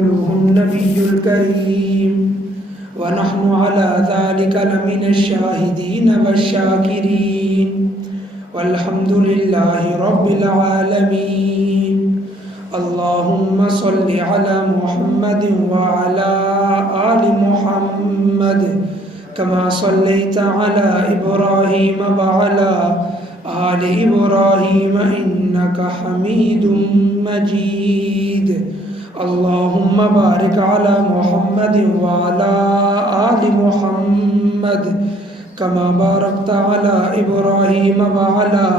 ورسوله النبي الكريم ونحن على ذلك لمن الشاهدين والشاكرين والحمد لله رب العالمين اللهم صل على محمد وعلى آل محمد كما صليت على إبراهيم وعلى آل إبراهيم إنك حميد مجيد اللهم بارك على محمد وعلى آل محمد كما باركت على إبراهيم وعلى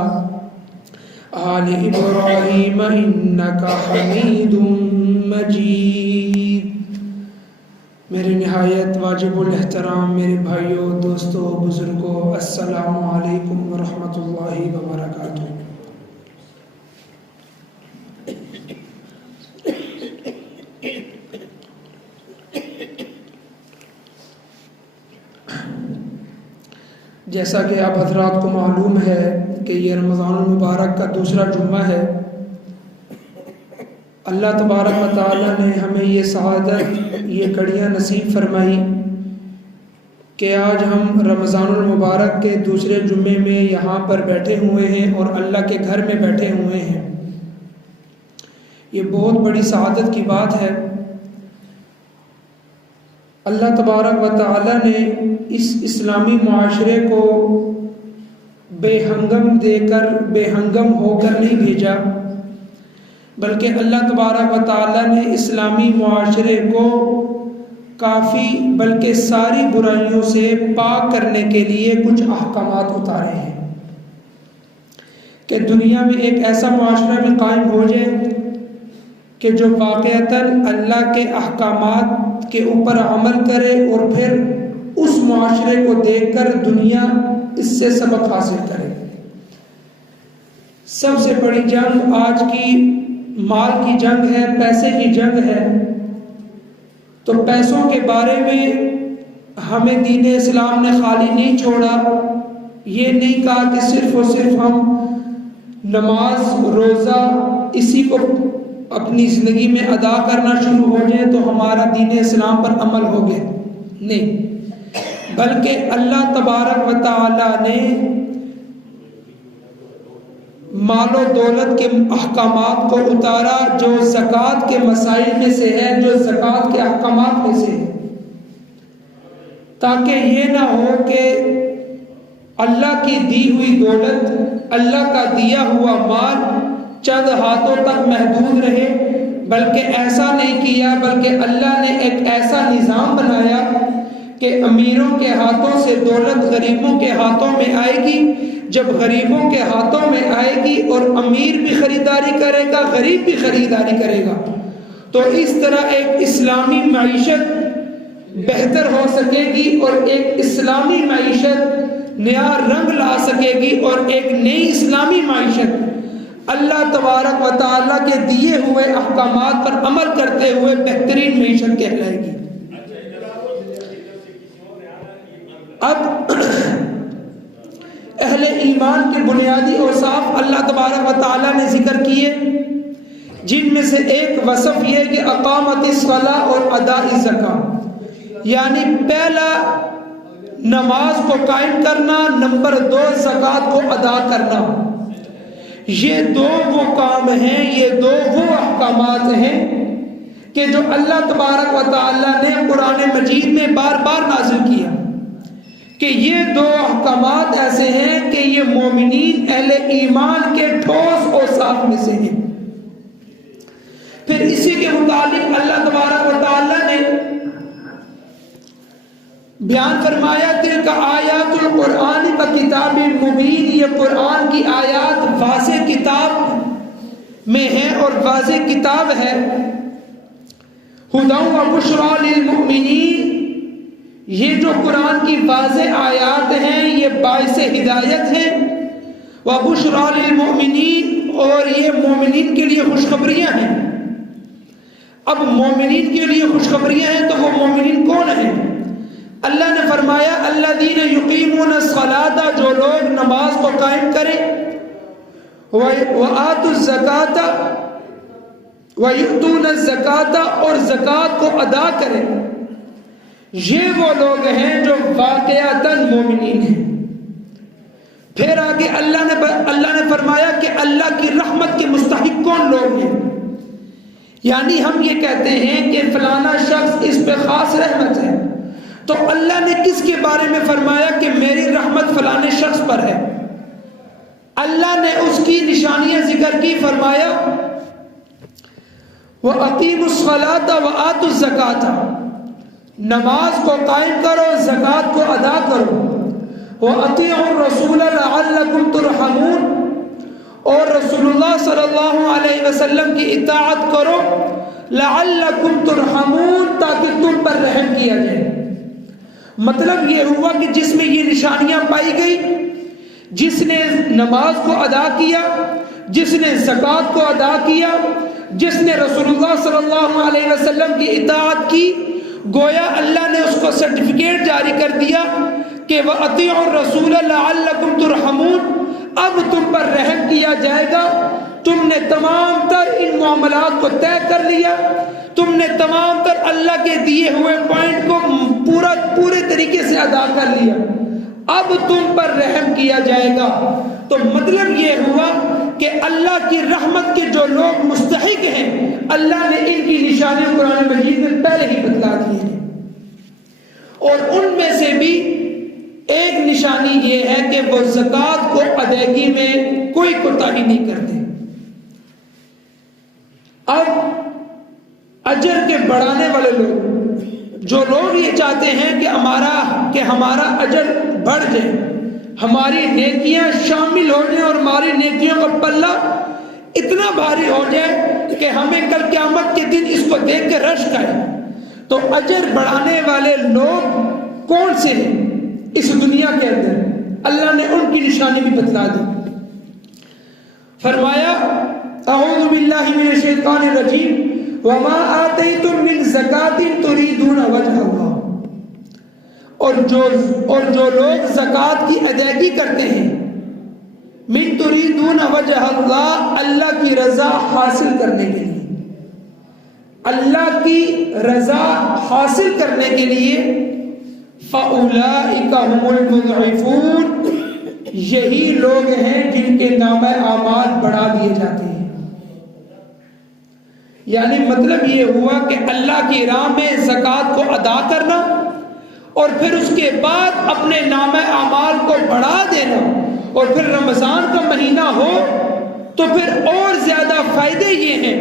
آل إبراهيم إنك حميد مجيد۔ میرے نہایت واجب الاحترام میرے بھائیوں، دوستوں، بزرگوں، السلام علیکم ورحمۃ اللہ وبرکاتہ۔ جیسا کہ آپ حضرات کو معلوم ہے کہ یہ رمضان المبارک کا دوسرا جمعہ ہے۔ اللہ تبارک و تعالیٰ نے ہمیں یہ سعادت، یہ کڑیاں نصیب فرمائی کہ آج ہم رمضان المبارک کے دوسرے جمعے میں یہاں پر بیٹھے ہوئے ہیں اور اللہ کے گھر میں بیٹھے ہوئے ہیں۔ یہ بہت بڑی سعادت کی بات ہے۔ اللہ تبارک و تعالیٰ نے اس اسلامی معاشرے کو بے ہنگم ہو کر نہیں بھیجا، بلکہ اللہ تبارک و تعالیٰ نے اسلامی معاشرے کو کافی بلکہ ساری برائیوں سے پاک کرنے کے لیے کچھ احکامات اتارے ہیں کہ دنیا میں ایک ایسا معاشرہ بھی قائم ہو جائے کہ جو واقعتاً اللہ کے احکامات کے اوپر عمل کرے اور پھر اس معاشرے کو دیکھ کر دنیا اس سے سبق حاصل کرے۔ سب سے بڑی جنگ آج کی مال کی جنگ ہے، پیسے کی جنگ ہے۔ تو پیسوں کے بارے میں ہمیں دین اسلام نے خالی نہیں چھوڑا، یہ نہیں کہا کہ صرف اور صرف ہم نماز روزہ اسی کو اپنی زندگی میں ادا کرنا شروع ہو جائے تو ہمارا دین اسلام پر عمل ہو گیا، نہیں، بلکہ اللہ تبارک و تعالی نے مال و دولت کے احکامات کو اتارا جو زکوٰۃ کے مسائل میں سے ہے، جو زکوٰۃ کے احکامات میں سے ہے، تاکہ یہ نہ ہو کہ اللہ کی دی ہوئی دولت، اللہ کا دیا ہوا مال چند ہاتھوں تک محدود رہے، بلکہ ایسا نہیں کیا، بلکہ اللہ نے ایک ایسا نظام بنایا کہ امیروں کے ہاتھوں سے دولت غریبوں کے ہاتھوں میں آئے گی۔ جب غریبوں کے ہاتھوں میں آئے گی اور امیر بھی خریداری کرے گا، غریب بھی خریداری کرے گا، تو اس طرح ایک اسلامی معیشت بہتر ہو سکے گی اور ایک اسلامی معیشت نیا رنگ لا سکے گی اور ایک نئی اسلامی معیشت اللہ تبارک و تعالیٰ کے دیے ہوئے احکامات پر عمل کرتے ہوئے بہترین معیشت کہلائے گی۔ اب اہل ایمان کے بنیادی اوصاف اللہ تبارک و تعالیٰ نے ذکر کیے، جن میں سے ایک وصف یہ کہ اقامت الصلاۃ اور اداء الزکوٰۃ، یعنی پہلا نماز کو قائم کرنا، نمبر 2 زکوٰۃ کو ادا کرنا۔ یہ دو وہ کام ہیں، یہ دو وہ احکامات ہیں کہ جو اللہ تبارک و تعالیٰ نے قرآن مجید میں بار بار نازل کیا کہ یہ دو احکامات ایسے ہیں کہ یہ مومنین اہل ایمان کے ٹھوس اوصاف میں سے ہیں۔ پھر اسی کے متعلق اللہ تبارک و تعالیٰ نے بیان فرمایا تلک آیات القرآن و کتاب مبین، یہ قرآن کی آیات واضح کتاب میں ہے اور واضح کتاب ہے۔ ہدی و بشریٰ للمؤمنین، یہ جو قرآن کی واضح آیات ہیں یہ باعث ہدایت ہیں، وبشریٰ للمؤمنین، اور یہ مومنین کے لیے خوشخبریاں ہیں۔ اب مومنین کے لیے خوشخبریاں ہیں تو وہ مومنین کون ہیں؟ اللہ نے فرمایا الذین یقیمون الصلاۃ، جو لوگ نماز کو قائم کریں، وآتوا الزکاۃ، وَيُؤْتُونَ الزَّكَاةَ اور زکوٰۃ کو ادا کریں، یہ وہ لوگ ہیں جو واقعتاً مومنین ہیں۔ پھر آگے اللہ نے فرمایا کہ اللہ کی رحمت کے مستحق کون لوگ ہیں، یعنی ہم یہ کہتے ہیں کہ فلانا شخص اس پہ خاص رحمت ہے، تو اللہ نے کس کے بارے میں فرمایا کہ میری رحمت فلانے شخص پر ہے؟ اللہ نے اس کی نشانیاں ذکر کی، فرمایا وَأَقِيمُوا الصَّلَاةَ وَآتُوا الزَّكَاةَ، نماز کو قائم کرو، زکوٰۃ کو ادا کرو، وَأَطِيعُوا الرَّسُولَ لَعَلَّكُمْ تُرْحَمُونَ، اور رسول اللہ صلی اللہ علیہ وسلم کی اطاعت کرو، لَعَلَّكُمْ تُرْحَمُونَ، تاکہ تم پر رحم کیا جائے۔ مطلب یہ ہوا کہ جس میں یہ نشانیاں پائی گئی، جس نے نماز کو ادا کیا، جس نے زکوٰۃ کو ادا کیا، جس نے رسول اللہ صلی اللہ علیہ وسلم کی اطاعت کی، گویا اللہ نے اس کو سرٹیفکیٹ جاری کر دیا کہ وَأَطِيعُوا الرَّسُولَ لَعَلَّكُمْ تُرْحَمُونَ، اب تم پر رحم کیا جائے گا۔ تم نے تمام تر ان معاملات کو طے کر لیا، تم نے تمام تر اللہ کے دیے ہوئے پوائنٹ کو پورے طریقے سے ادا کر لیا، اب تم پر رحم کیا جائے گا۔ تو مطلب یہ ہوا کہ اللہ کی رحمت کے جو لوگ مستحق ہیں، اللہ نے ان کی نشانیاں قرآن مجید میں پہلے ہی بتلا دی ہیں، اور ان میں سے بھی ایک نشانی یہ ہے کہ وہ زکوٰۃ کو ادائیگی میں کوئی کوتاہی نہیں کرتے۔ اب اجر کے بڑھانے والے لوگ، جو لوگ یہ چاہتے ہیں کہ ہمارا اجر بڑھ جائے، ہماری نیکیاں شامل ہو جائیں اور ہماری نیکیوں کا پلہ اتنا بھاری ہو جائے کہ ہمیں کل قیامت کے دن اس کو دیکھ کے رشک آئے، تو اجر بڑھانے والے لوگ کون سے ہیں اس دنیا کے اندر؟ اللہ نے ان کی نشانی بھی بتلا دی۔ فرمایا اعوذ باللہ من الشیطان الرجیم وما آتیتم من زکاة تریدون وجہ اللہ، اور جو لوگ زکوٰۃ کی ادائیگی کرتے ہیں، من تریدون وجہ اللہ، اللہ کی رضا حاصل کرنے کے لیے، اللہ کی رضا حاصل کرنے کے لیے، فَأُولَئِكَ هُمُ الْمُضْعِفُونَ، یہی لوگ ہیں جن کے نامہ اعمال بڑھا دیے جاتے ہیں۔ یعنی مطلب یہ ہوا کہ اللہ کی راہ میں زکوٰۃ کو ادا کرنا اور پھر اس کے بعد اپنے نامہ اعمال کو بڑھا دینا، اور پھر رمضان کا مہینہ ہو تو پھر اور زیادہ فائدے یہ ہیں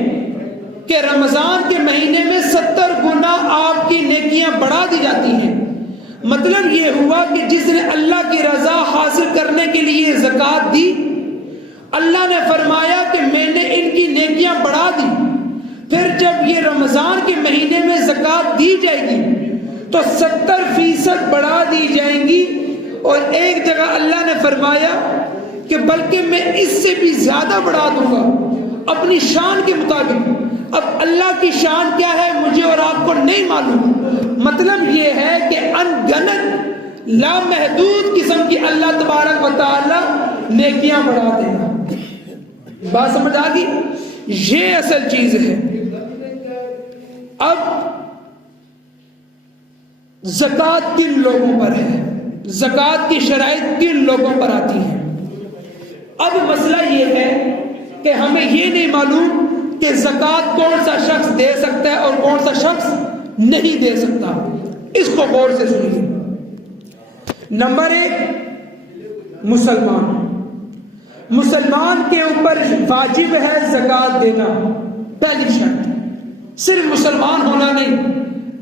کہ رمضان کے مہینے میں 70 گنا آپ کی نیکیاں بڑھا دی جاتی ہیں۔ مطلب یہ ہوا کہ جس نے اللہ کی رضا حاصل کرنے کے لیے زکوٰۃ دی، اللہ نے فرمایا کہ میں نے ان کی نیکیاں بڑھا دی، پھر جب یہ رمضان کے مہینے میں زکوٰۃ دی جائے گی تو 70% بڑھا دی جائیں گی، اور ایک جگہ اللہ نے فرمایا کہ بلکہ میں اس سے بھی زیادہ بڑھا دوں گا اپنی شان کے مطابق۔ اب اللہ کی شان کیا ہے مجھے اور آپ کو نہیں معلوم، مطلب یہ ہے کہ ان گنت لامحدود قسم کی اللہ تبارک و تعالی نیکیاں بڑھا دے گا۔ بات سمجھ آ گئی؟ یہ اصل چیز ہے۔ اب زکوٰۃ کن لوگوں پر ہے، زکوٰۃ کی شرائط کن لوگوں پر آتی ہے؟ اب مسئلہ یہ ہے کہ ہمیں یہ نہیں معلوم کہ زکوٰۃ کون سا شخص دے سکتا ہے اور کون سا شخص نہیں دے سکتا۔ اس کو غور سے سنیے۔ نمبر 1، مسلمان کے اوپر واجب ہے زکوٰۃ دینا، پہلی شرط، صرف مسلمان ہونا نہیں،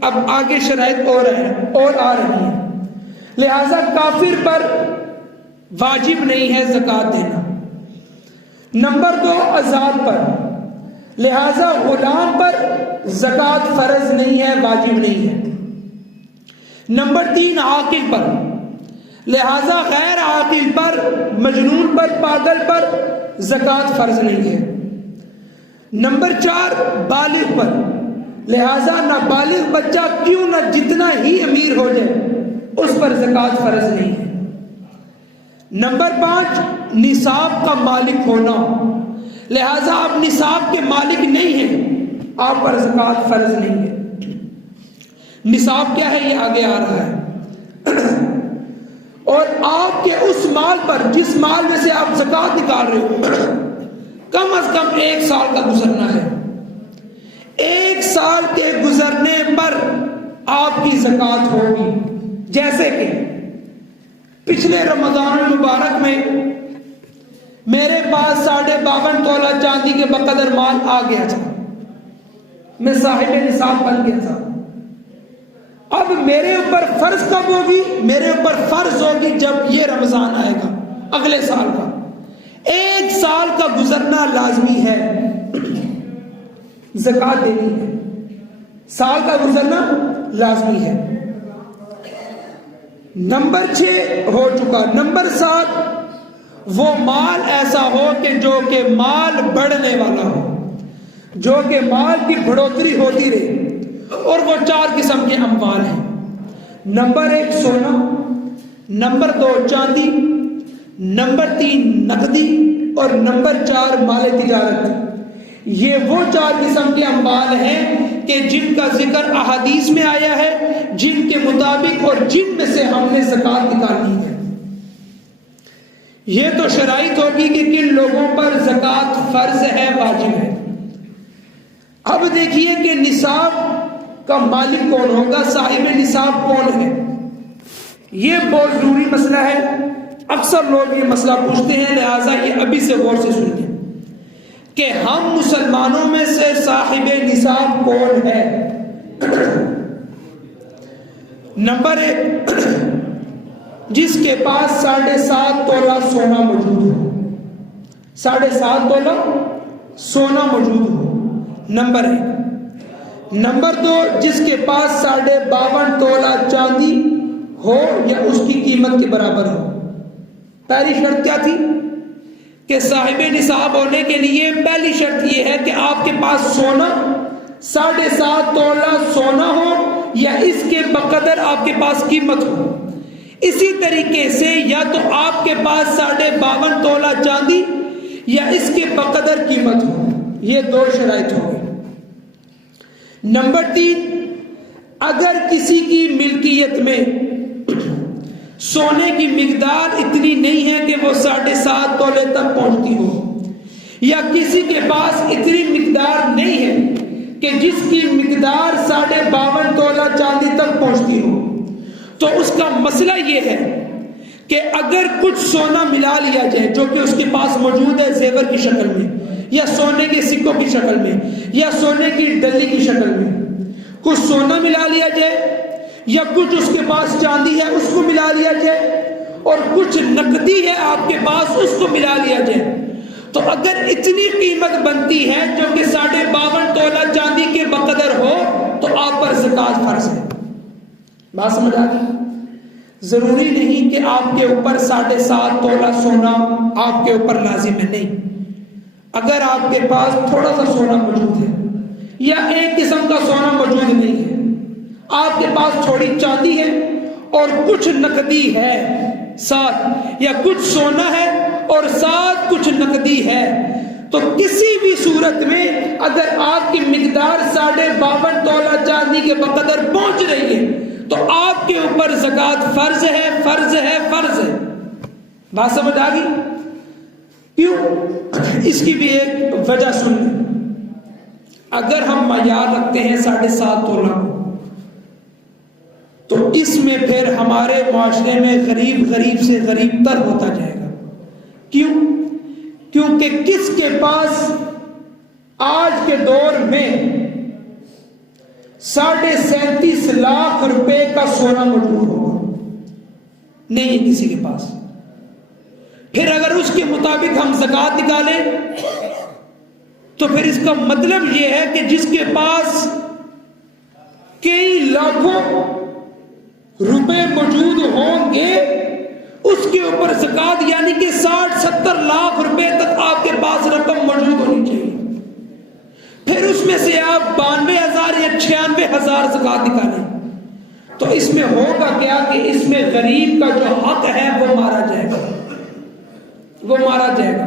اب آگے شرائط اور آ رہی ہیں، لہذا کافر پر واجب نہیں ہے زکوٰۃ دینا۔ نمبر 2، آزاد پر، لہذا غلام پر زکوٰۃ فرض نہیں ہے، واجب نہیں ہے۔ نمبر 3، عاقل پر، لہذا غیر عاقل پر، مجنون پر، پاگل پر زکوٰۃ فرض نہیں ہے۔ نمبر 4، بالغ پر، لہذا نہ بالغ بچہ کیوں نہ جتنا ہی امیر ہو جائے اس پر زکوٰۃ فرض نہیں ہے۔ نمبر 5، نصاب کا مالک ہونا، لہذا آپ نصاب کے مالک نہیں ہیں آپ پر زکوٰۃ فرض نہیں ہے۔ نصاب کیا ہے یہ آگے آ رہا ہے۔ اور آپ کے اس مال پر جس مال میں سے آپ زکوٰۃ نکال رہے ہو کم از کم 1 سال کا گزرنا ہے۔ 1 سال کے گزرنے پر آپ کی زکوٰۃ ہوگی۔ جیسے کہ پچھلے رمضان المبارک میں میرے پاس 52.5 تولہ چاندی کے بقدر مال آ گیا تھا، میں صاحب نصاب بن گیا تھا۔ اب میرے اوپر فرض کب ہوگی؟ میرے اوپر فرض ہوگی جب یہ رمضان آئے گا اگلے سال کا۔ 1 سال کا گزرنا لازمی ہے، زکوٰۃ دینی ہے، سال کا گزرنا لازمی ہے۔ نمبر 6 ہو چکا۔ نمبر 7 وہ مال ایسا ہو کہ جو کہ مال بڑھنے والا ہو، جو کہ مال کی بڑھوتری ہوتی رہے، اور وہ 4 قسم کے اموال ہیں۔ نمبر 1 سونا، نمبر 2 چاندی، نمبر 3 نقدی، اور نمبر 4 مال تجارت۔ یہ وہ 4 قسم کے اموال ہیں کہ جن کا ذکر احادیث میں آیا ہے، جن کے مطابق اور جن میں سے ہم نے زکوٰۃ نکالنی ہے۔ یہ تو شرائط ہوگی کہ کن لوگوں پر زکوٰۃ فرض ہے، واجب ہے۔ اب دیکھیے کہ نصاب کا مالک کون ہوگا، صاحب نصاب کون ہے۔ یہ بہت ضروری مسئلہ ہے، اکثر لوگ یہ مسئلہ پوچھتے ہیں، لہٰذا یہ ابھی سے غور سے سن لیں کہ ہم مسلمانوں میں سے صاحب نصاب کون ہے۔ نمبر 1 جس کے پاس 7.5 تولہ سونا موجود ہو، 7.5 تولہ سونا موجود ہو، نمبر 1۔ نمبر 2 جس کے پاس 52.5 تولہ چاندی ہو یا اس کی قیمت کے برابر ہو۔ پہلی شرط کیا تھی کہ صاحب نصاب ہونے کے لیے پہلی شرط یہ ہے کہ آپ کے پاس سونا 7.5 تولہ سونا ہو یا اس کے بقدر آپ کے پاس قیمت ہو۔ اسی طریقے سے یا تو آپ کے پاس 52.5 تولہ چاندی یا اس کے بقدر قیمت ہو، یہ 2 شرائط ہوگی۔ نمبر 3 اگر کسی کی ملکیت میں سونے کی مقدار اتنی نہیں ہے کہ وہ 7.5 تولے تک پہنچتی ہو، یا کسی کے پاس اتنی مقدار نہیں ہے کہ جس کی مقدار 52.5 تولہ چاندی تک پہنچتی ہو، تو اس کا مسئلہ یہ ہے کہ اگر کچھ سونا ملا لیا جائے جو کہ اس کے پاس موجود ہے زیور کی شکل میں، یا سونے کے سکوں کی شکل میں، یا سونے کی ڈلی کی شکل میں، کچھ سونا ملا لیا جائے یا کچھ اس کے پاس چاندی ہے اس کو ملا لیا جائے، اور کچھ نقدی ہے آپ کے پاس اس کو ملا لیا جائے، تو اگر اتنی قیمت بنتی ہے جو کہ 52.5 تولہ چاندی کے بقدر ہو تو آپ پر زکوٰۃ فرض ہے۔ بات سمجھ آ گئی؟ ضروری نہیں کہ آپ کے اوپر 7.5 تولہ سونا آپ کے اوپر لازم ہے، نہیں۔ اگر آپ کے پاس تھوڑا سا سونا موجود ہے یا ایک قسم کا سونا موجود نہیں ہے، آپ کے پاس تھوڑی چاندی ہے اور کچھ نقدی ہے ساتھ، یا کچھ سونا ہے اور ساتھ کچھ نقدی ہے، تو کسی بھی صورت میں اگر آپ کی مقدار 52.5 تولہ چاندی کے بقدر پہنچ رہی ہے تو آپ کے اوپر زکوٰۃ فرض ہے، فرض ہے، فرض ہے۔ بات سمجھ آ گئی؟ کیوں؟ اس کی بھی ایک وجہ سن لیں۔ اگر ہم معیار رکھتے ہیں 7.5 تولہ کو، تو اس میں پھر ہمارے معاشرے میں غریب غریب سے غریب تر ہوتا جائے گا۔ کیوں؟ کیونکہ کس کے پاس آج کے دور میں 37.5 لاکھ روپے کا سونا موجود ہوگا؟ نہیں ہے کسی کے پاس۔ پھر اگر اس کے مطابق ہم زکوٰۃ نکالیں تو پھر اس کا مطلب یہ ہے کہ جس کے پاس کئی لاکھوں روپے موجود ہوں گے اس کے اوپر زکوٰۃ یعنی کہ 60-70 لاکھ روپے تک آپ کے پاس رقم موجود ہونی چاہیے۔ پھر اس میں سے آپ 92,000 یا 96,000 زکوٰۃ نکالیں تو اس میں ہوگا کیا کہ اس میں غریب کا جو حق ہے وہ مارا جائے گا، وہ مارا جائے گا۔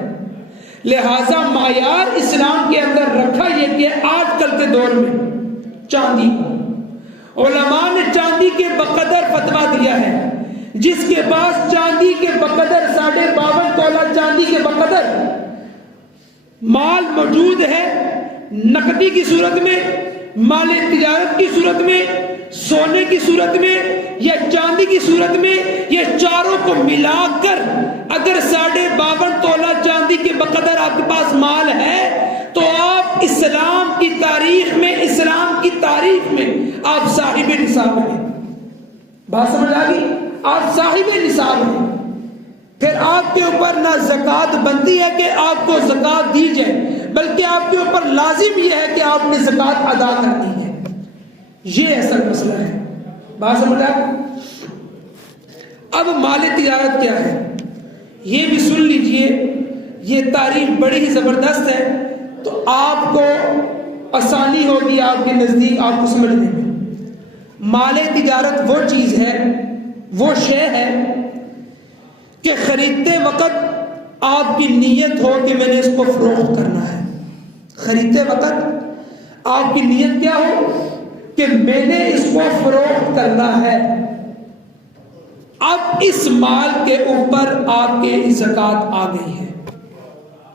لہذا معیار اسلام کے اندر رکھا یہ کہ آج کل کے دور میں چاندی کو علماء نے چاندی کے بقدر فتویٰ دیا ہے. جس کے پاس چاندی کے بقدر 52.5 تولہ چاندی کے بقدر مال موجود ہے، نقدی کی صورت میں، مال تجارت کی صورت میں، سونے کی صورت میں یا چاندی کی صورت میں، یہ چاروں کو ملا کر اگر 52.5 تولہ چاندی کے بقدر آپ کے پاس مال ہے تو آپ اسلام کی تاریخ میں، اسلام کی تاریخ میں آپ صاحب نصاب ہیں. بات سمجھ آ گئی؟ آپ صاحب نصاب ہیں. پھر آپ کے اوپر نہ زکوٰۃ بنتی ہے کہ آپ کو زکوٰۃ دی جائے، بلکہ آپ کے اوپر لازم یہ ہے کہ آپ نے زکوٰۃ ادا کرنی ہے. یہ اصل مسئلہ ہے. بات سمجھ آ گئی؟ اب مال تجارت کیا ہے یہ بھی سن لیجئے. یہ تعریف بڑی ہی زبردست ہے تو آپ کو آسانی ہوگی آپ کے نزدیک آپ کو سمجھنے میں. مال تجارت وہ چیز ہے، وہ شے ہے کہ خریدتے وقت آپ کی نیت ہو کہ میں نے اس کو فروخت کرنا ہے. خریدتے وقت آپ کی نیت کیا ہو کہ میں نے اس کو فروخت کرنا ہے. اب اس مال کے اوپر آپ کے زکوٰۃ آ گئی ہے.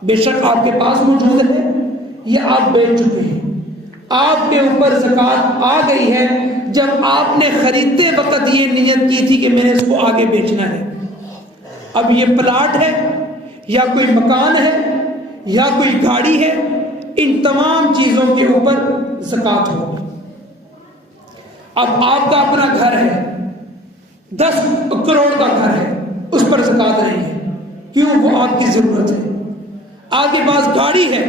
بے شک آپ کے پاس موجود ہے یا آپ بیچ چکے ہیں، آپ کے اوپر زکوٰۃ آ گئی ہے جب آپ نے خریدتے وقت یہ نیت کی تھی کہ میں نے اس کو آگے بیچنا ہے. اب یہ پلاٹ ہے یا کوئی مکان ہے یا کوئی گاڑی ہے، ان تمام چیزوں کے اوپر زکوٰۃ ہو. اب آپ کا اپنا گھر ہے، 10 کروڑ کا گھر ہے، اس پر زکوٰۃ نہیں ہے. کیوں؟ وہ آپ کی ضرورت ہے. آپ کے پاس گاڑی ہے،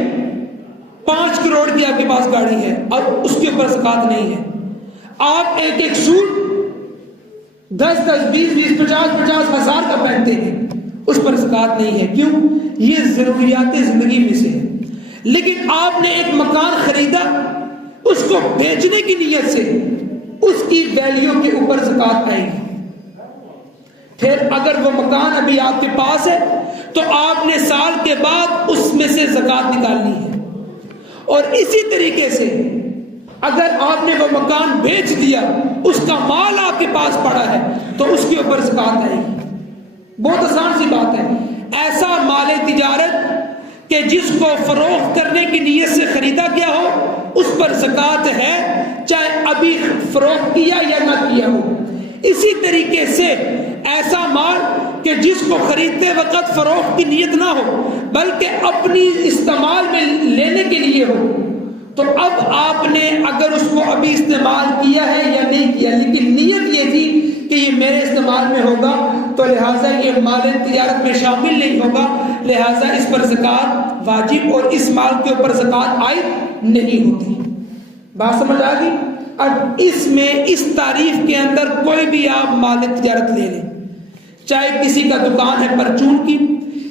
5 کروڑ کی آپ کے پاس گاڑی ہے اور اس کے اوپر زکوٰۃ نہیں ہے. آپ ایک سوٹ 10 20 50 ہزار کا پہنتے ہیں، اس پر زکوٰۃ نہیں ہے. کیوں؟ یہ ضروریات زندگی میں سے ہے. لیکن آپ نے ایک مکان خریدا، اس کو بیچنے کی نیت سے اس کی ویلیو کے اوپر زکوٰۃ آئے گی. پھر اگر وہ مکان ابھی آپ کے پاس ہے تو آپ نے سال کے بعد اس میں سے زکوٰۃ نکالنی ہے. اور اسی طریقے سے اگر آپ نے وہ مکان بیچ دیا، اس کا مال آپ کے پاس پڑا ہے تو اس کے اوپر زکوٰۃ آئے گی. بہت آسان سی بات ہے. ایسا مال تجارت کہ جس کو فروخت کرنے کی نیت سے خریدا گیا ہو اس پر زکوٰۃ ہے، چاہے ابھی فروخت کیا یا نہ کیا ہو. اسی طریقے سے ایسا مال کہ جس کو خریدتے وقت فروخت کی نیت نہ ہو بلکہ اپنی استعمال میں لینے کے لیے ہو، تو اب آپ نے اگر اس کو ابھی استعمال کیا ہے یا نہیں کیا لیکن نیت یہ تھی کہ یہ میرے استعمال میں ہوگا تو لہٰذا یہ مال تجارت میں شامل نہیں ہوگا، لہٰذا اس پر زکوٰۃ واجب اور اس مال کے اوپر زکوٰۃ عائد نہیں ہوتی. بات سمجھ آ گئی؟ اب اس میں اس تعریف کے اندر کوئی بھی آپ مال تجارت لے لیں، چاہے کسی کا دکان ہے پرچون کی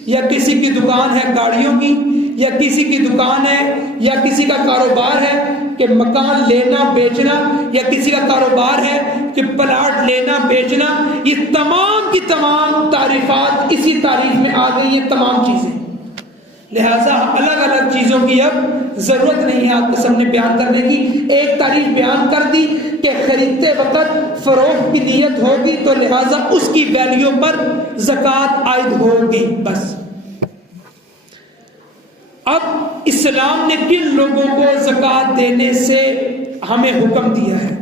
یا کسی کی دکان ہے گاڑیوں کی یا کسی کی دکان ہے یا کسی کا کاروبار ہے کہ مکان لینا بیچنا یا کسی کا کاروبار ہے کہ پلاٹ لینا بیچنا، یہ تمام کی تمام تعریفات اسی تعریف میں آ گئی ہیں تمام چیزیں. لہٰذا الگ الگ چیزوں کی اب ضرورت نہیں ہے آپ کے سامنے بیان کرنے کی. ایک تعریف بیان کر دی کہ خریدتے وقت فروخت کی نیت ہوگی تو لہٰذا اس کی ویلیو پر زکوٰۃ عائد ہوگی. بس اب اسلام نے کن لوگوں کو زکوٰۃ دینے سے ہمیں حکم دیا ہے،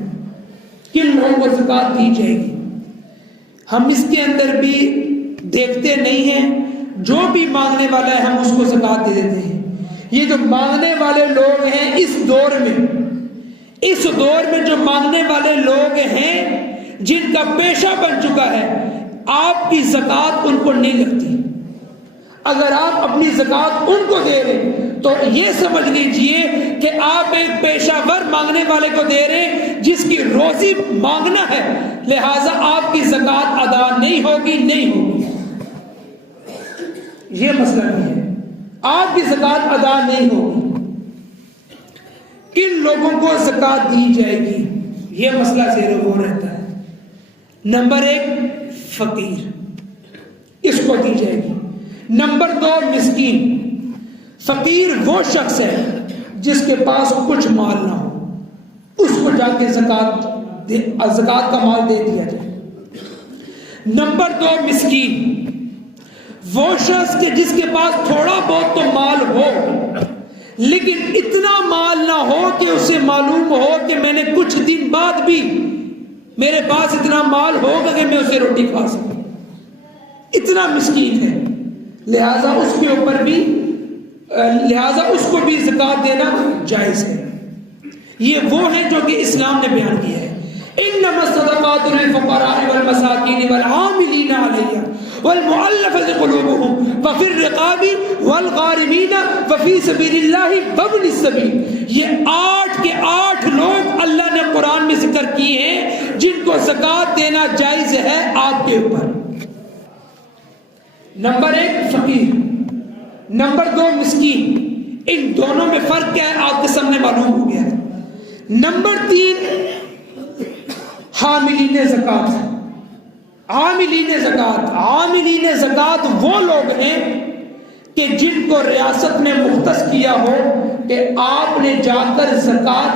کن لوگوں کو زکوٰۃ دی جائے گی؟ ہم اس کے اندر بھی دیکھتے نہیں ہیں. جو بھی مانگنے والا ہے ہم اس کو زکوٰۃ دے دیتے ہیں. یہ جو مانگنے والے لوگ ہیں اس دور میں جو مانگنے والے لوگ ہیں جن کا پیشہ بن چکا ہے، آپ کی زکوٰۃ ان کو نہیں لگتی. اگر آپ اپنی زکوٰۃ ان کو دے رہے تو یہ سمجھ لیجئے کہ آپ ایک پیشہ ور مانگنے والے کو دے رہے جس کی روزی مانگنا ہے، لہٰذا آپ کی زکوٰۃ ادا نہیں ہوگی. یہ مسئلہ نہیں ہے، آپ کی زکوٰۃ ادا نہیں ہوگی. کن لوگوں کو زکوٰۃ دی جائے گی یہ مسئلہ زیر غور رہتا ہے. نمبر 1 فقیر، اس کو دی جائے گی. نمبر 2 مسکین. فقیر وہ شخص ہے جس کے پاس کچھ مال نہ ہو، اس کو جا کے زکوٰۃ کا مال دے دیا جائے۔ نمبر 2 مسکین، وہ شخص کہ جس کے پاس تھوڑا بہت تو مال ہو لیکن اتنا مال نہ ہو کہ اسے معلوم ہو کہ میں نے کچھ دن بعد بھی میرے پاس اتنا مال ہوگا کہ میں اسے روٹی کھا سکوں، اتنا مسکین ہے، لہذا اس کو بھی زکوٰۃ دینا جائز ہے۔ یہ وہ ہے جو کہ اسلام نے بیان کیا ہے، انما الصدقات للفقراء والمساکین والعاملین علیہا والمؤلفۃ قلوبهم وفی الرقاب والغارمین وفی سبیل اللہ وابن السبیل۔ یہ 8 کے 8 لوگ اللہ نے قرآن میں ذکر کیے ہیں جن کو زکوٰۃ دینا جائز ہے آپ کے اوپر۔ نمبر 1 فقیر، نمبر 2 مسکین، ان دونوں میں فرق کیا ہے آپ کے سامنے معلوم ہو گیا ہے۔ نمبر 3 حاملین زکوٰۃ۔ عاملین زکوٰۃ وہ لوگ ہیں کہ جن کو ریاست نے مختص کیا ہو کہ آپ نے جا کر زکوٰۃ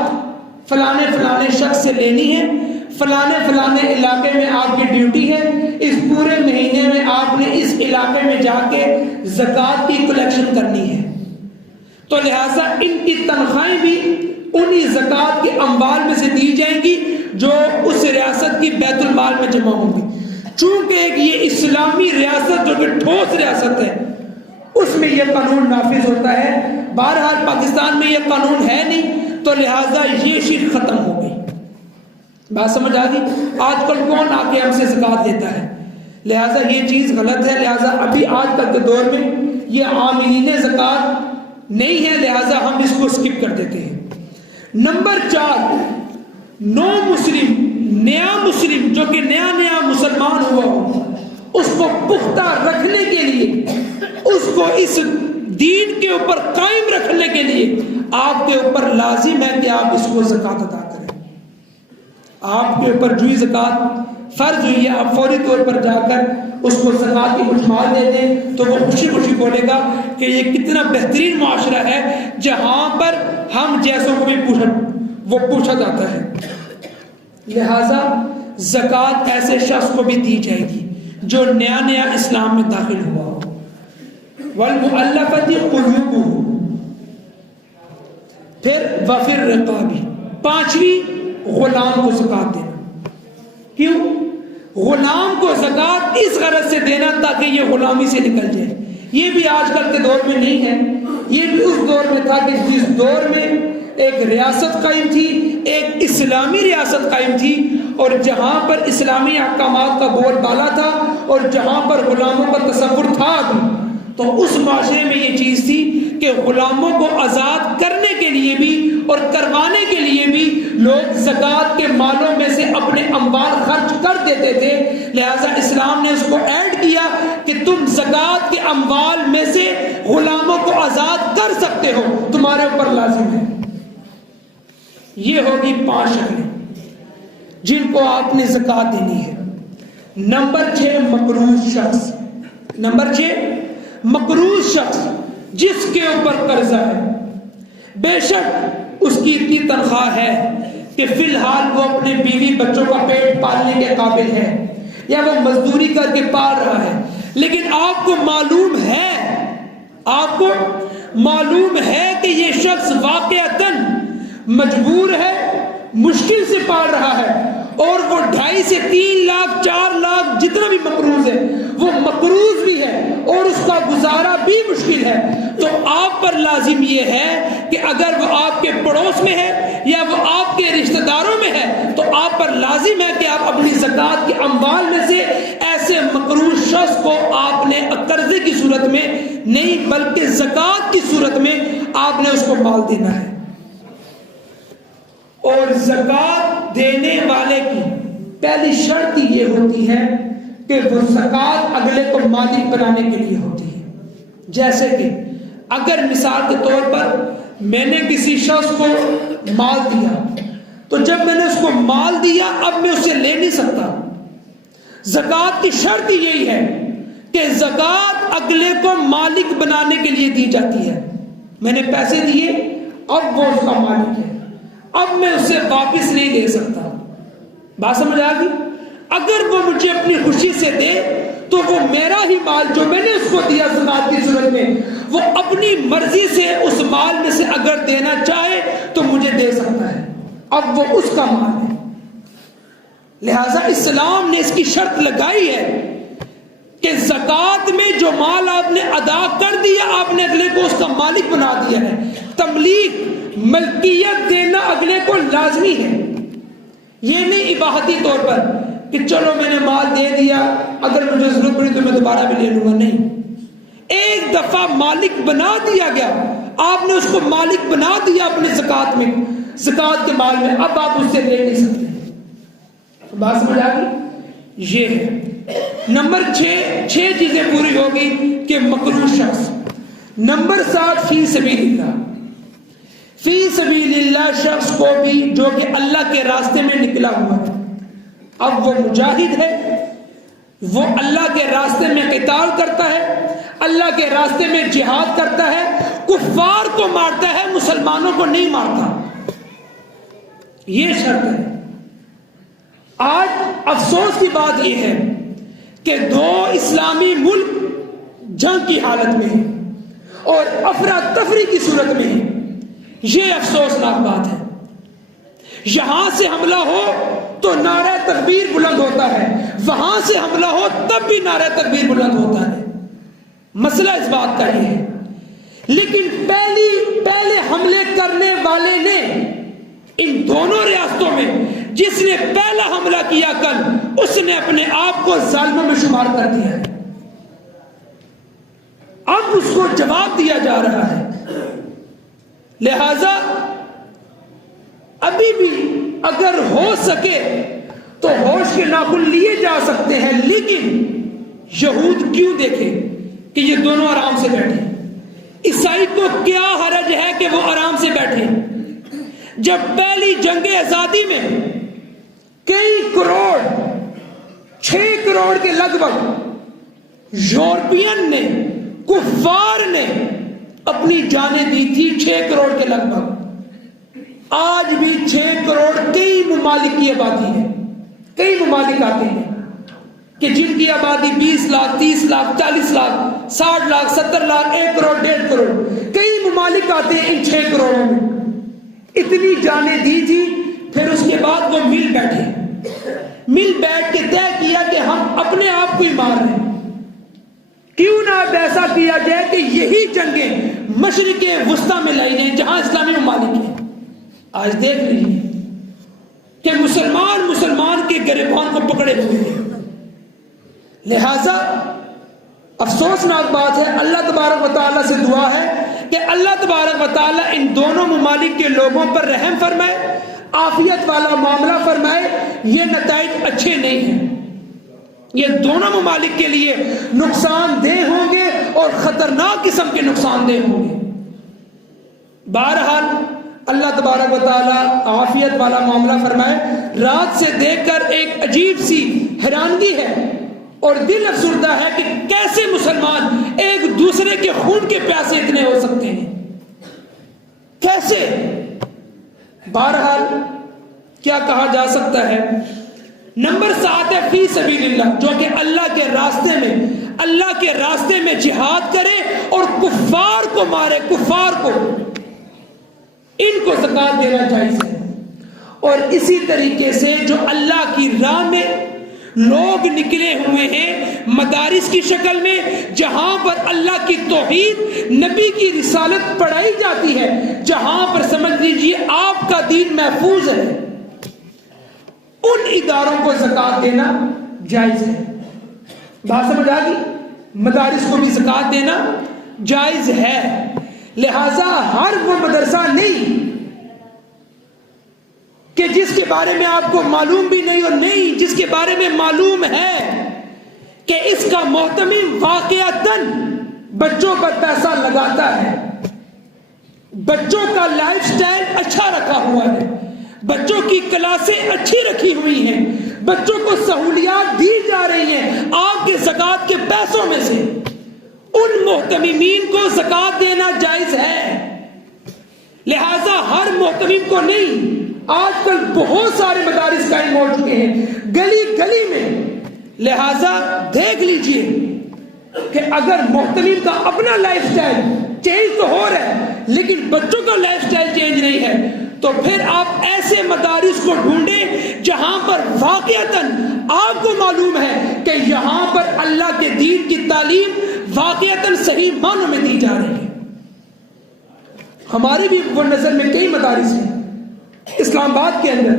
فلانے شخص سے لینی ہے، فلانے علاقے میں آپ کی ڈیوٹی ہے، اس پورے مہینے میں آپ نے اس علاقے میں جا کے زکوٰۃ کی کلیکشن کرنی ہے، تو لہٰذا ان کی تنخواہیں بھی انہی زکوٰۃ کے اموال میں سے دی جائیں گی جو اس ریاست کی بیت المال میں جمع ہوں گی۔ چونکہ یہ اسلامی ریاست جو کہ ٹھوس ریاست ہے اس میں یہ قانون نافذ ہوتا ہے، بہرحال پاکستان میں یہ قانون ہے نہیں، تو لہٰذا یہ شرک ختم ہو گئی۔ بات سمجھ آ گئی؟ آج کل کون آ کے ہم سے زکوٰۃ دیتا ہے، لہٰذا یہ چیز غلط ہے، لہٰذا ابھی آج کل کے دور میں یہ عاملین زکوٰۃ نہیں ہے، لہٰذا ہم اس کو اسکپ کر دیتے ہیں۔ نمبر 4 نو مسلم، نیا مسلم جو کہ نیا مسلمان ہوا ہو، اس کو پختہ رکھنے کے لیے، اس کو اس دین کے اوپر قائم رکھنے کے لیے آپ کے اوپر لازم ہے کہ آپ اس کو زکوٰۃ ادا کریں۔ آپ کے اوپر جو ہی زکوٰۃ فرض ہوئی ہے آپ فوری طور پر جا کر اس کو زکوٰۃ کی کچھ مال دے دیں، تو وہ خوشی خوشی بولے گا کہ یہ کتنا بہترین معاشرہ ہے جہاں پر ہم جیسوں کو بھی پوچھا جاتا ہے۔ لہذا زکوٰۃ ایسے شخص کو بھی دی جائے گی جو نیا اسلام میں داخل ہوا ہو۔ والمؤلفۃ قلوبہم، پھر وفی الرقاب، 5ویں غلام کو زکوٰۃ دینا۔ کیوں؟ غلام کو زکوٰۃ اس غرض سے دینا تاکہ یہ غلامی سے نکل جائے۔ یہ بھی آج کل کے دور میں نہیں ہے، یہ بھی اس دور میں تھا کہ جس دور میں ایک ریاست قائم تھی، ایک اسلامی ریاست قائم تھی، اور جہاں پر اسلامی احکامات کا بول بالا تھا اور جہاں پر غلاموں کا تصور تھا بھی، تو اس معاشرے میں یہ چیز تھی کہ غلاموں کو آزاد کرنے کے لیے بھی اور کروانے کے لیے بھی لوگ زکوٰۃ کے مالوں میں سے اپنے اموال خرچ کر دیتے تھے، لہٰذا اسلام نے اس کو ایڈ کیا کہ تم زکوٰۃ کے اموال میں سے غلاموں کو آزاد کر سکتے ہو، تمہارے اوپر لازم ہے۔ یہ ہوگی 5 شکلیں جن کو آپ نے زکوٰۃ دینی ہے۔ نمبر 6 مقروض شخص۔ نمبر 6 مقروض شخص جس کے اوپر قرضہ ہے، بے شک اس کی اتنی تنخواہ ہے کہ فی الحال وہ اپنے بیوی بچوں کا پیٹ پالنے کے قابل ہے یا وہ مزدوری کر کے پال رہا ہے، لیکن آپ کو معلوم ہے کہ یہ شخص واقعتاً مجبور ہے، مشکل سے پال رہا ہے، اور وہ 2.5 سے 3 لاکھ 4 لاکھ جتنا بھی مقروض ہے وہ مقروض بھی ہے اور اس کا گزارا بھی مشکل ہے، تو آپ پر لازم یہ ہے کہ اگر وہ آپ کے پڑوس میں ہے یا وہ آپ کے رشتہ داروں میں ہے تو آپ پر لازم ہے کہ آپ اپنی زکوٰۃ کے اموال میں سے ایسے مقروض شخص کو آپ نے قرضے کی صورت میں نہیں بلکہ زکوٰۃ کی صورت میں آپ نے اس کو مال دینا ہے۔ اور زکوٰۃ دینے والے کی پہلی شرط یہ ہوتی ہے کہ وہ زکوٰۃ اگلے کو مالک بنانے کے لیے ہوتی ہے۔ جیسے کہ اگر مثال کے طور پر میں نے کسی شخص کو مال دیا، تو جب میں نے اس کو مال دیا اب میں اسے لے نہیں سکتا۔ زکوٰۃ کی شرط یہی ہے کہ زکوٰۃ اگلے کو مالک بنانے کے لیے دی جاتی ہے۔ میں نے پیسے دیے، اب وہ اس کا مالک ہے، اب میں اسے واپس نہیں لے سکتا۔ بات سمجھ آ گئی؟ اگر وہ مجھے اپنی خوشی سے دے تو وہ میرا ہی مال جو میں نے اس کو دیا زکات کی صورت میں، وہ اپنی مرضی سے اس مال میں سے اگر دینا چاہے تو مجھے دے سکتا ہے، اب وہ اس کا مال ہے۔ لہذا اسلام نے اس کی شرط لگائی ہے کہ زکات میں جو مال آپ نے ادا کر دیا، آپ نے اگلے کو اس کا مالک بنا دیا ہے۔ تملیک، ملکیت دینا اگلے کو لازمی ہے، یہ نہیں اباحتی طور پر کہ چلو میں نے مال دے دیا، اگر مجھے ضرورت پڑی تو میں دوبارہ بھی لے لوں گا، نہیں۔ ایک دفعہ مالک بنا دیا گیا، آپ نے اس کو مالک بنا دیا اپنے زکات میں، زکات کے مال میں، اب آپ اس سے لے نہیں سکتے۔ بات سمجھ آ گئی؟ یہ ہے نمبر 6 چیزیں پوری ہوگی کہ مکروہ شخص۔ نمبر 7 فی سبیل اللہ۔ فی سبیل اللہ شخص کو بھی جو کہ اللہ کے راستے میں نکلا ہوا ہے، اب وہ مجاہد ہے، وہ اللہ کے راستے میں قتال کرتا ہے، اللہ کے راستے میں جہاد کرتا ہے، کفار کو مارتا ہے، مسلمانوں کو نہیں مارتا، یہ شرط ہے۔ آج افسوس کی بات یہ ہے کہ 2 اسلامی ملک جنگ کی حالت میں ہیں اور افراتفری کی صورت میں ہیں، یہ افسوسناک بات ہے۔ یہاں سے حملہ ہو تو نعرہ تکبیر بلند ہوتا ہے، وہاں سے حملہ ہو تب بھی نعرہ تکبیر بلند ہوتا ہے۔ مسئلہ اس بات کا یہ ہے، لیکن پہلے حملے کرنے والے نے ان دونوں ریاستوں میں جس نے پہلا حملہ کیا کل، اس نے اپنے آپ کو ظالموں میں شمار کر دیا ہے، اب اس کو جواب دیا جا رہا ہے۔ لہذا ابھی بھی اگر ہو سکے تو ہوش کے ناخن لیے جا سکتے ہیں، لیکن یہود کیوں دیکھے کہ یہ دونوں آرام سے بیٹھے؟ عیسائی کو کیا حرج ہے کہ وہ آرام سے بیٹھے؟ جب پہلی جنگ آزادی میں کئی کروڑ، 6 کروڑ کے لگ بھگ یورپین نے، کفار نے اپنی جانیں دی تھی، 6 کروڑ کے لگ بھگ۔ آج بھی 6 کروڑ کئی ممالک کی آبادی ہے، کئی ممالک آتے ہیں کہ جن کی آبادی 20 لاکھ 30 لاکھ 40 لاکھ 60 لاکھ 70 لاکھ 1 کروڑ 1.5 کروڑ، کئی ممالک آتے ہیں ان 6 کروڑوں میں۔ اتنی جانیں دی تھی، پھر اس کے بعد وہ مل بیٹھ کے طے کیا کہ ہم اپنے آپ کو ہی مار رہے ہیں، کیوں نہ اب ایسا کیا جائے کہ یہی جنگیں مشرق وسطیٰ میں لائی جائیں جہاں اسلامی ممالک ہیں۔ آج دیکھ لیجیے کہ مسلمان کے گریبان کو پکڑے ہوئے ہیں۔ لہذا افسوسناک بات ہے، اللہ تبارک و تعالیٰ سے دعا ہے کہ اللہ تبارک و تعالیٰ ان دونوں ممالک کے لوگوں پر رحم فرمائے، عافیت والا معاملہ فرمائے۔ یہ نتائج اچھے نہیں ہیں، یہ دونوں ممالک کے لیے نقصان دہ ہوں گے اور خطرناک قسم کے نقصان دہ ہوں گے۔ بہرحال اللہ تبارک و تعالیٰ عافیت والا معاملہ فرمائے۔ رات سے دیکھ کر ایک عجیب سی حیرانگی ہے اور دل افسردہ ہے کہ کیسے مسلمان ایک دوسرے کے خون کے پیاسے اتنے ہو سکتے ہیں، کیسے؟ بہرحال کیا کہا جا سکتا ہے۔ نمبر 7 ہے فی سبیل اللہ، جو کہ اللہ کے راستے میں جہاد کرے اور کفار کو مارے، کفار کو، ان کو زکات دینا جائز ہے۔ اور اسی طریقے سے جو اللہ کی راہ میں لوگ نکلے ہوئے ہیں مدارس کی شکل میں، جہاں پر اللہ کی توحید، نبی کی رسالت پڑھائی جاتی ہے، جہاں پر سمجھ لیجیے آپ کا دین محفوظ ہے، ان اداروں کو زکات دینا جائز ہے۔ بات سمجھ آ گئی؟ مدارس کو بھی زکات دینا جائز ہے۔ لہذا ہر وہ مدرسہ نہیں کہ جس کے بارے میں آپ کو معلوم بھی نہیں، اور نہیں جس کے بارے میں معلوم ہے کہ اس کا محتمم واقعتاً بچوں پر پیسہ لگاتا ہے، بچوں کا لائف سٹائل اچھا رکھا ہوا ہے، بچوں کی کلاسیں اچھی رکھی ہوئی ہیں، بچوں کو سہولیات دی جا رہی ہیں آپ کے زکات کے پیسوں میں سے، ان محتمین کو زکات دینا جائز ہے، لہذا ہر محتمم کو نہیں۔ آج کل بہت سارے مدارس قائم ہو چکے ہیں گلی گلی میں، لہذا دیکھ لیجئے کہ اگر محتمم کا اپنا لائف سٹائل چینج تو ہو رہا ہے لیکن بچوں کا لائف سٹائل چینج نہیں ہے، تو پھر آپ ایسے مدارس کو ڈھونڈیں جہاں پر واقعتاً آپ کو معلوم ہے کہ یہاں پر اللہ کے دین کی تعلیم واقعتاً صحیح معنوں میں دی جا رہی ہے۔ ہمارے بھی وہ نظر میں کئی مدارس ہیں اسلام آباد کے اندر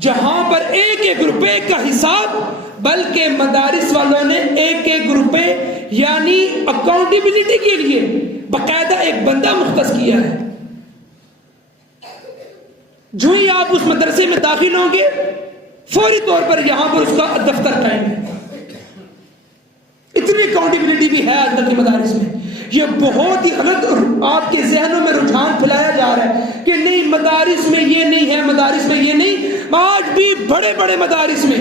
جہاں پر ایک ایک روپے کا حساب، بلکہ مدارس والوں نے ایک ایک روپے یعنی اکاؤنٹیبلٹی کے لیے باقاعدہ ایک بندہ مختص کیا ہے۔ جو ہی آپ اس مدرسے میں داخل ہوں گے فوری طور پر یہاں پر اس کا دفتر قائم ہے۔ اتنی اکاؤنٹیبلٹی بھی ہے آج کل کے مدارس میں۔ یہ بہت ہی غلط آپ کے ذہنوں میں رجحان پھیلایا جا رہا ہے کہ نہیں مدارس میں یہ نہیں ہے، مدارس میں یہ نہیں۔ آج بھی بڑے بڑے مدارس میں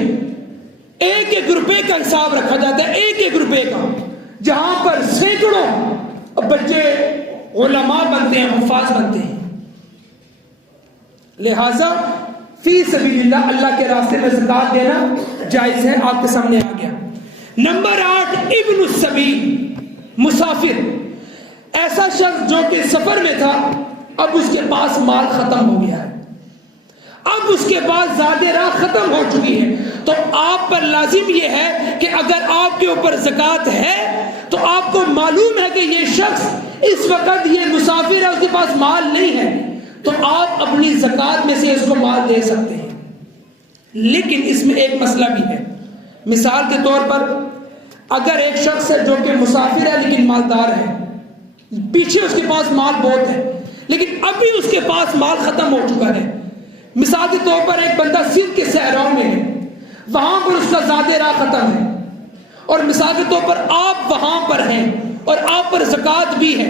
ایک ایک روپے کا حساب رکھا جاتا ہے، ایک ایک روپے کا، جہاں پر سینکڑوں بچے علماء بنتے ہیں، حفاظ بنتے ہیں۔ لہذا فی سبیل اللہ، اللہ کے راستے میں زکات دینا جائز ہے، آپ کے سامنے آ گیا۔ نمبر 8 ابن السبیل، مسافر، ایسا شخص جو کہ سفر میں تھا، اب اس کے پاس مال ختم ہو گیا ہے، اب اس کے بعد زیادہ راہ ختم ہو چکی ہے، تو آپ پر لازم یہ ہے کہ اگر آپ کے اوپر زکات ہے تو آپ کو معلوم ہے کہ یہ شخص اس وقت یہ مسافر ہے، اس کے پاس مال نہیں ہے، تو آپ اپنی زکات میں سے اس کو مال دے سکتے ہیں۔ لیکن اس میں ایک مسئلہ بھی ہے۔ مثال کے طور پر اگر ایک شخص ہے جو کہ مسافر ہے لیکن مالدار ہے، پیچھے اس کے پاس مال بہت ہے لیکن ابھی اس کے پاس مال ختم ہو چکا ہے۔ مثال کے طور پر ایک بندہ سندھ کے صحراؤں میں ہے، وہاں پر اس کا زیادہ راہ ختم ہے، اور مثال کے طور پر آپ وہاں پر ہیں اور آپ پر زکات بھی ہے،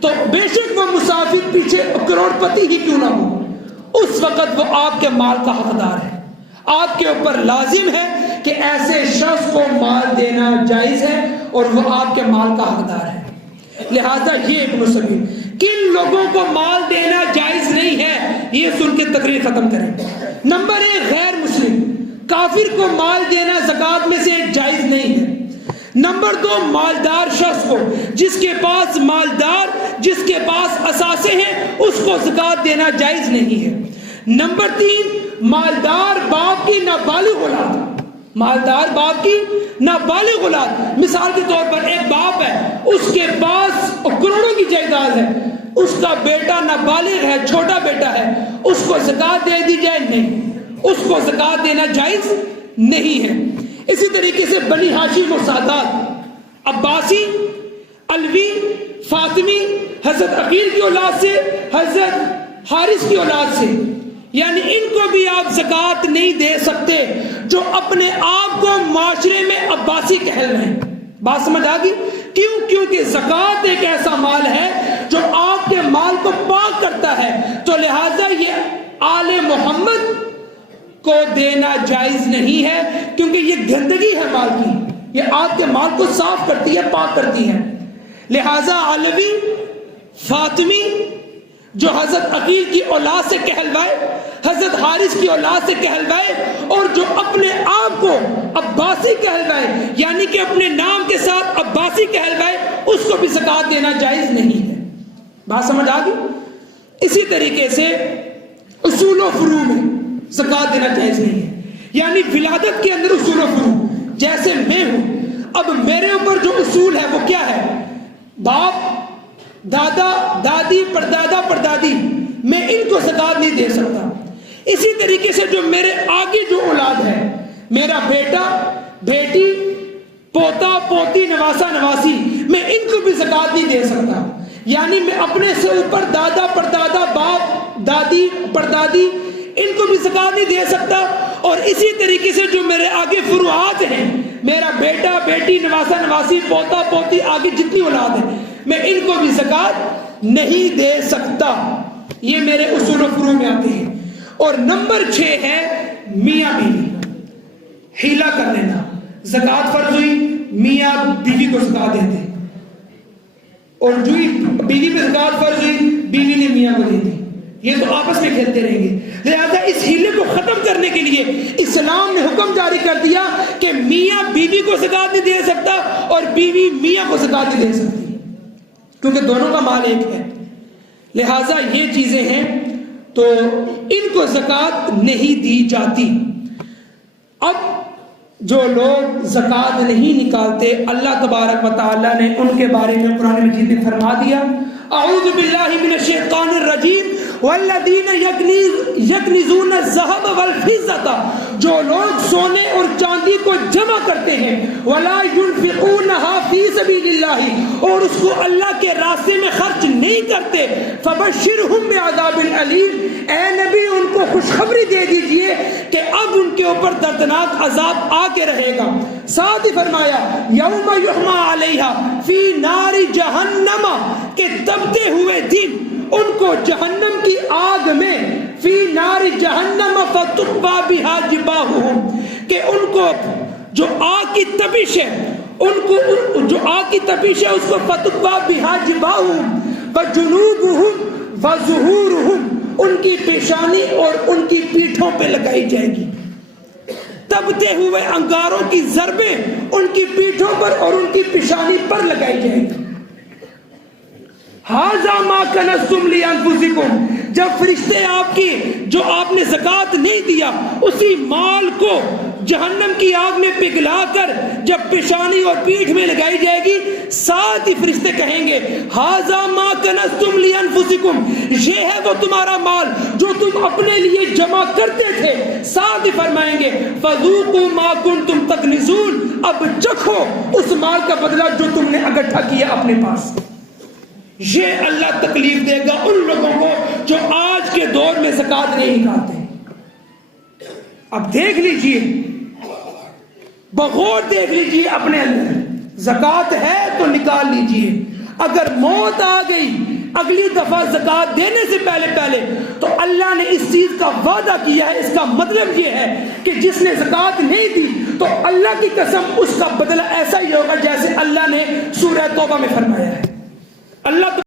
تو بے شک وہ مسافر پیچھے کروڑ پتی ہی کیوں نہ ہو، اس وقت وہ آپ کے مال کا حقدار ہے۔ آپ کے اوپر لازم ہے کہ ایسے شخص کو مال دینا جائز ہے اور وہ آپ کے مال کا حقدار ہے۔ لہذا یہ ابن السبیل، کن لوگوں کو مال دینا جائز نہیں ہے یہ سن کے تقریر ختم کریں۔ نمبر 1 غیر مسلم، کافر کو مال دینا زکات میں سے جائز نہیں ہے۔ نمبر 2 مالدار شخص کو، جس کے پاس مالدار، جس کے پاس اثاثے ہیں، اس کو زکات دینا جائز نہیں ہے۔ نمبر 3 مالدار باپ کی نابالغ اولاد، مالدار باپ کی نابالغ اولاد، مثال کے طور پر ایک باپ ہے، اس کے پاس کروڑوں کی جائیداد ہے، اس کا بیٹا نابالغ ہے، چھوٹا بیٹا ہے، اس کو زکات دے دی جائے؟ نہیں، اس کو زکات دینا جائز نہیں ہے۔ اسی طریقے سے بنی ہاشم و سادات، عباسی، علوی، فاطمی، حضرت عقیل کی اولاد سے، حضرت حارث کی اولاد سے، یعنی ان کو بھی آپ زکات نہیں دے سکتے جو اپنے آپ کو معاشرے میں عباسی کہہ رہے ہیں۔ بات سمجھ آ گئی؟ کیوں؟ کیونکہ زکات ایک ایسا مال ہے جو آپ کے مال کو پاک کرتا ہے، تو لہٰذا یہ آل محمد کو دینا جائز نہیں ہے، کیونکہ یہ گندگی ہے مال کی، یہ آپ کے مال کو صاف کرتی ہے، پاک کرتی ہے۔ لہٰذا علوی، فاطمی جو حضرت عقیل کی اولاد سے کہلوائے، حضرت حارث کی اولاد سے کہلوائے، اور جو اپنے آپ کو عباسی کہلوائے، یعنی کہ اپنے نام کے ساتھ عباسی کہلوائے، اس کو بھی زکات دینا جائز نہیں ہے۔ بات سمجھ آ گئی؟ اسی طریقے سے اصول و فروع میں زکات دینا جائز نہیں ہے، یعنی ولادت کے اندر اصول و فروع، جیسے میں ہوں، اب میرے اوپر جو اصول ہے وہ کیا ہے؟ باپ، دادا، دادی، پردادا، پردادی، میں ان کو زکات نہیں دے سکتا۔ اسی طریقے سے جو میرے آگے جو اولاد ہے، میرا بیٹا، بیٹی، پوتا، پوتی، نواسا، نواسی، میں ان کو بھی زکات نہیں دے سکتا، یعنی میں اپنے سے اوپر دادا، پردادا، باپ، دادی، پردادی، ان کو بھی زکات نہیں دے سکتا۔ اور اسی طریقے سے جو میرے آگے فروعات ہیں، میرا بیٹا، بیٹی، نواسا، نواسی، پوتا، پوتی، آگے جتنی اولاد ہے، میں ان کو بھی زکات نہیں دے سکتا۔ یہ میرے اصول و فروع میں آتے ہیں۔ اور نمبر 6 ہے میاں بیوی، ہیلا کر لینا۔ زکات فرض ہوئی، میاں بیوی کو زکات دیتے، اور جو بیوی پہ زکات فرض ہوئی بیوی نے میاں کو دے دی، یہ تو آپس میں کھیلتے رہیں گے۔ لہذا اس ہیلے کو ختم کرنے کے لیے اسلام نے حکم جاری کر دیا کہ میاں بیوی کو زکات نہیں دے سکتا اور بیوی میاں کو زکات نہیں دے سکتی، کیونکہ دونوں کا مال ایک ہے۔ لہذا یہ چیزیں ہیں تو ان کو زکات نہیں دی جاتی۔ اب جو لوگ زکات نہیں نکالتے، اللہ تبارک و تعالیٰ نے ان کے بارے میں قرآن مجید میں فرما دیا، اعوذ باللہ من الشیطان الرجیم والذین یکنزون الذھب والفضة، جو لوگ سونے اور چاندی کو جمع کرتے ہیں، ولا ينفقونها فی سبیل اللہ، اور اس کو اللہ کے راستے میں خرچ نہیں کرتے، فبشرہم بعذاب علیم، اے نبی ان کو خوشخبری دے دیجئے کہ اب ان کے اوپر دردناک عذاب آ کے رہے گا۔ ساتھ ہی فرمایا یوم یحمى علیہا فی نار جہنم، کہ تبتے ہوئے دن ان کو جہنم کی آگ میں، فی نار جہنم فتقوی بہا جباہہم، کہ ان کو جو آگ کی تپش ہے، ان کو جو آگ کی تپش ہے اس کو فتقوی بہا جباہہم وجنوبہم وظہورہم، ان کی پیشانی اور ان کی پیٹھوں پہ لگائی جائے گی۔ تبتے ہوئے انگاروں کی ضربیں ان کی پیٹھوں پر اور ان کی پیشانی پر لگائی جائیں گی۔ ھذا ما کنزتم لانفسکم، جب فرشتے آپ کی جو آپ نے زکات نہیں دیا اسی مال کو جہنم کی آگ میں پگھلا کر جب پیشانی اور پیٹھ میں لگائی جائے گی، ساتھ ہی فرشتے کہیں گے ھذا ما کنزتم لانفسکم، یہ ہے وہ تمہارا مال جو تم اپنے لیے جمع کرتے تھے۔ ساتھ ہی فرمائیں گے فذوقوا ما کنتم تکنزون، اب چکھو اس مال کا بدلہ جو تم نے اکٹھا کیا اپنے پاس۔ یہ اللہ تکلیف دے گا ان لوگوں کو جو آج کے دور میں زکات نہیں نکالتے۔ اب دیکھ لیجئے، بغور دیکھ لیجئے اپنے اندر، زکات ہے تو نکال لیجئے، اگر موت آ گئی اگلی دفعہ زکات دینے سے پہلے تو اللہ نے اس چیز کا وعدہ کیا ہے، اس کا مطلب یہ ہے کہ جس نے زکات نہیں دی تو اللہ کی قسم اس کا بدلہ ایسا ہی ہوگا جیسے اللہ نے سورہ توبہ میں فرمایا ہے۔ اللہ